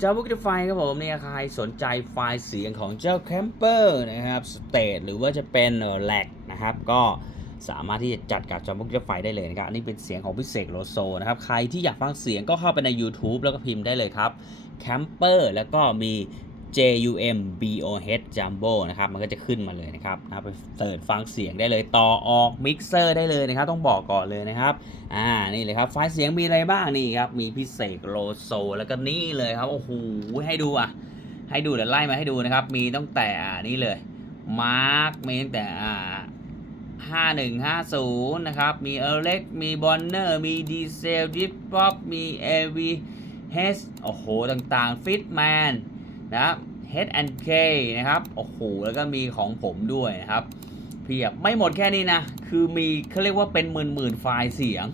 เจ้าบุกไฟครับผมเนี่ยใครสนใจไฟล์เสียงของเจ้าแคมเปอร์นะครับสเตทหรือว่าจะเป็นแลกนะครับ ก็สามารถที่จะจัดกับจ้าบุกไฟได้เลยนะครับอันนี้เป็นเสียงของพิเศษโลโซนะครับ ใครที่อยากฟังเสียงก็เข้าไปใน YouTube แล้วก็พิมพ์ได้เลยครับแคมเปอร์แล้วก็มี JUM BOH Jumbo นะครับ มันก็จะขึ้นมาเลยนะครับนะไปเสิร์ชฟังเสียงได้เลย ต่อออกมิกเซอร์ได้เลยนะครับ ต้องบอกก่อนเลยนะครับ อ่า นี่เลยครับ ไฟล์เสียงมีอะไรบ้างนี่ครับ มีพิเศษโลโซ แล้วก็นี่เลยครับ โอ้โห ให้ดูอะ ให้ดูเดี๋ยวไล่มาให้ดูนะครับ มีตั้งแต่นี่เลย มาร์กมีตั้งแต่อ่าห้าหนึ่งห้าศูนย์นะครับ มีเอเล็ก มีบอนเนอร์ มีดีเซลดิฟป๊อป มีเอวีเฮสโอ้โห ต่างๆ ฟิตแมน นะครับ H&K นะครับ โอ้โห แล้วก็มีของผมด้วยนะครับ เพียบ ไม่หมดแค่นี้นะ คือมีเขาเรียกว่าเป็นหมื่นหมื่นไฟล์เสียง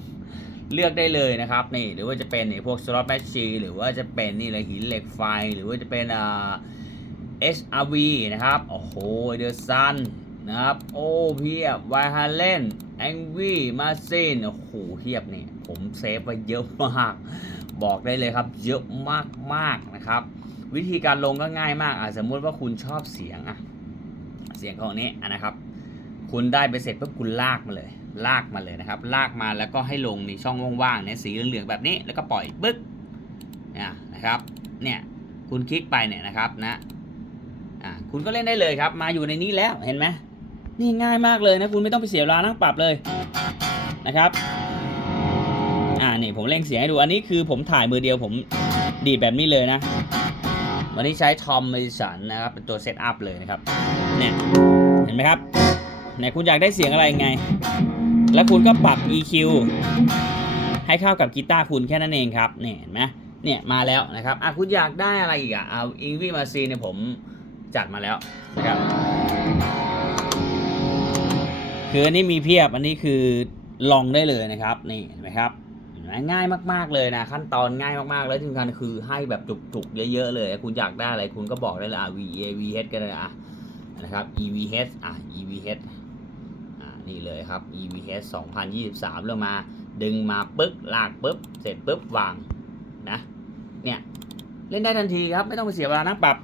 เลือกได้เลยนะครับ นี่ หรือว่าจะเป็นนี่พวก slot machine หรือว่าจะเป็นนี่เลยหินเหล็กไฟ หรือว่าจะเป็นอ่า HRV นะครับ โอ้โห The Sun นะครับ โอ้เพียบ w i h a l e n Angry m a s i n โอ้โหเพียบนี่ ผมเซฟไว้เยอะมาก บอกได้เลยครับ เยอะมากมากๆนะครับ วิธีการลงก็ง่ายมากอะสมมุติว่าคุณชอบเสียงอะเสียงของนี้ะนะครับ คุณได้ไปเสร็จปุ๊บคุณลากมาเลย ลากมาเลยนะครับ ลากมาแล้วก็ให้ลงในช่องว่างๆเนี่ยสีเหลืองๆแบบนี้แล้วก็ปล่อยปึ๊กเนี่ยนะครับเนี่ยคุณคลิกไปเนี่ยนะครับนะอ่าคุณก็เล่นได้เลยครับ มาอยู่ในนี้แล้วเห็นไหมนี่ง่ายมากเลยนะคุณไม่ต้องไปเสียเวลานั่งปรับเลยนะครับอ่านี่ผมเล่งเสียงให้ดูอันนี้คือผมถ่ายมือเดียวผมดีดแบบนี้เลยนะ วันนี้ใช้ทอมมิสันนะครับ เป็นตัวเซตอัพเลยนะครับ เนี่ย เห็นไหมครับไหนคุณอยากได้เสียงอะไรไง แล้วคุณก็ปรับ EQ ให้เข้ากับกีตาร์คุณแค่นั้นเองครับ เนี่ยเห็นไหมเนี่ยมาแล้วนะครับ อะคุณอยากได้อะไรอีกอะ เอาอิงวีมาซีเนี่ยผมจัดมาแล้วนะครับ คืออันนี้มีเพียบ อันนี้คือลองได้เลยนะครับ นี่เห็นไหมครับ ง่ายมาก ๆเลยนะ ขั้นตอนง่ายมากๆ แล้วที่สำคัญคือให้แบบจุกๆ เยอะๆเลย คุณอยากได้อะไรคุณก็บอกได้เลยอะ V A V H ก็ได้อะนะครับ E V H อะ E V H อ่านี่เลยครับ E V H 2023เรามาดึงมาปึ๊กลากปึ๊บเสร็จปึ๊บวางนะเนี่ยเล่นได้ทันทีครับ ไม่ต้องไปเสียเวลานั่งปรับ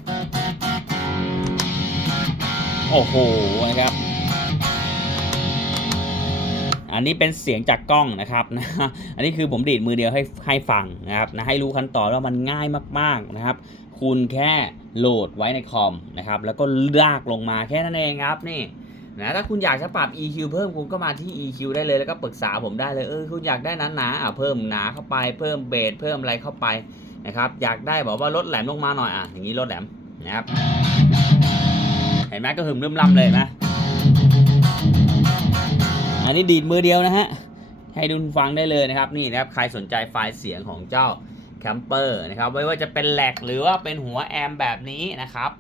โอ้โหนะครับ อันนี้เป็นเสียงจากกล้องนะครับนะอันนี้คือผมดีดมือเดียวให้ให้ฟังนะครับนะให้รู้ขั้นตอนว่ามันง่ายมากๆนะครับ คุณแค่โหลดไว้ในคอมนะครับแล้วก็ลากลงมาแค่นั้นเองครับนี่นะถ้าคุณอยากจะปรับ EQ เพิ่มคุณก็มาที่ EQ ได้เลยแล้วก็ปรึกษาผมได้เลยเออคุณอยากได้นั้นหนาอะเพิ่มหนาเข้าไปเพิ่มเบสเพิ่มอะไรเข้าไปนะครับอยากได้บอกว่าลดแหลมลงมาหน่อยอะอย่างนี้ลดแหลมนะครับเห็นไหมก็หึมเริ่มล่ำเลยนะ อันนี้ดีดมือเดียวนะฮะ ให้ดูฟังได้เลยนะครับนี่นะครับใครสนใจไฟล์เสียงของเจ้าแคมเปอร์นะครับไม่ว่าจะเป็นแหลกหรือว่าเป็นหัวแอมแบบนี้นะครับ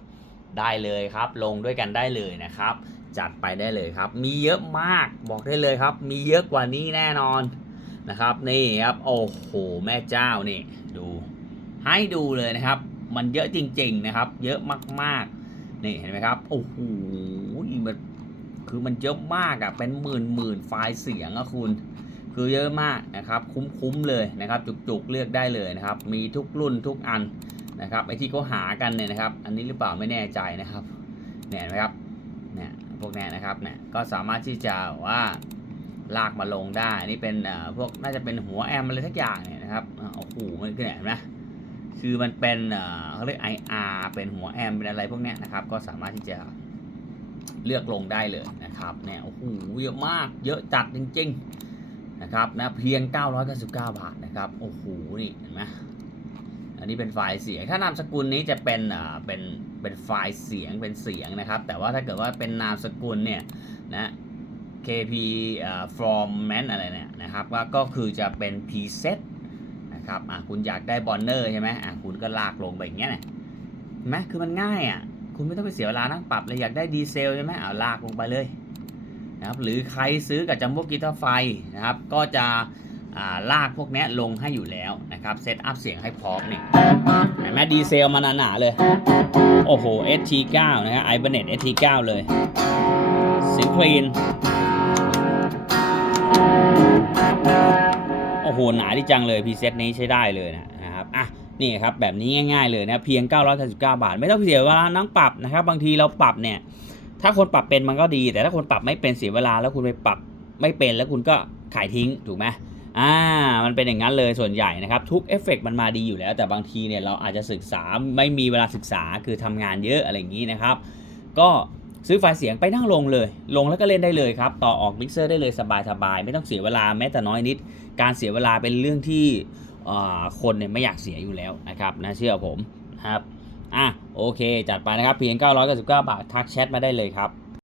ได้เลยครับลงด้วยกันได้เลยนะครับ จัดไปได้เลยครับ มีเยอะมากบอกได้เลยครับ มีเยอะกว่านี้แน่นอนนะครับนี่ครับโอ้โหแม่เจ้านี่ดูให้ดูเลยนะครับ มันเยอะจริง ๆนะครับ เยอะมากๆนี่เห็นไหมครับโอ้โหมัน คือมันเยอะมากอะ่ะเป็นหมื่นหมื่นไฟล์เสียงอะคุณ คือเยอะมากนะครับคุ้มๆเลยนะครับจุกๆเลือกได้เลยนะครับ มีทุกรุ่นทุกอันนะครับไอที่เขาหากันเนี่ยนะครับ อันนี้หรือเปล่าไม่แน่ใจนะครับเนี่ยเห็นไหมครับเนี่ยพวกเนี้ยนะครับเนี่ยก็สามารถที่จะว่าลากมาลงได้นี่เป็นเอ่อพวกน่าจะเป็นหัวแอมอะไรทักอย่างเนี่ยนะครับอ่าโอ้โหมันก็เนี่ยเห็นไหมคือมันเป็นเอ่อเขาเรียก IR เป็นหัวแอมเป็นอะไรพวกนี้นะครับก็สามารถที่จะ เลือกลงได้เลยนะครับเนี่ยโอ้โหเยอะมากเยอะจัดจริงๆนะครับนะเพียง 999 บาทนะครับโอ้โหนี่เห็นไหมอันนี้เป็นไฟล์เสียง ถ้านามสกุลนี้จะเป็นอ่าเป็นเป็นไฟล์เสียงเป็นเสียงนะครับ แต่ว่าถ้าเกิดว่าเป็นนามสกุลเนี่ยนะ KP อ่า format อะไรเนี่ยนะครับว่าก็คือจะเป็น preset นะครับอะคุณอยากได้บอนเนอร์ใช่ไหมอะคุณก็ลากลงไปอย่างเงี้ยนะเห็นไหมคือมันง่ายอะ คุณไม่ต้องไปเสียเวลานั่งปรับเลยอยากได้ดีเซลใช่ไหมเอาลากลงไปเลยนะครับหรือใครซื้อกับจัมโบ้กีตาร์ไฟนะครับ ก็จะาลากพวกนี้ลงให้อยู่แล้วนะครับเซตอัพเสียงให้พร้อมนี่เห็นไหมดีเซลมาหนาๆเลย โอ้โห ST9 นะฮะ Ibanez ST9 เลยเสียงคลีนโอ้โห หนาดีจังเลยพีเซตนี้ใช้ได้เลยนะ นี่ครับแบบนี้ง่ายๆเลยนะเพียง 999 บาท ไม่ต้องเสียเวลานั่งปรับนะครับ บางทีเราปรับเนี่ย ถ้าคนปรับเป็นมันก็ดี แต่ถ้าคนปรับไม่เป็นเสียเวลาแล้วคุณไปปรับไม่เป็นแล้วคุณก็ขายทิ้งถูกไหมอ่ามันเป็นอย่างนั้นเลยส่วนใหญ่นะครับ ทุกเอฟเฟกต์มันมาดีอยู่แล้ว แต่บางทีเนี่ยเราอาจจะศึกษาไม่มีเวลาศึกษาคือทำงานเยอะอะไรอย่างนี้นะครับ ก็ซื้อไฟล์เสียงไปนั่งลงเลย ลงแล้วก็เล่นได้เลยครับ ต่อออกมิกเซอร์ได้เลยสบายๆ ไม่ต้องเสียเวลาแม้แต่น้อยนิด การเสียเวลาเป็นเรื่องที่ คนเนี่ยไม่อยากเสียอยู่แล้วนะครับนะเชื่อผมนะครับอะโอเค จัดไปนะครับเพียง 999 บาททักแชทมาได้เลยครับ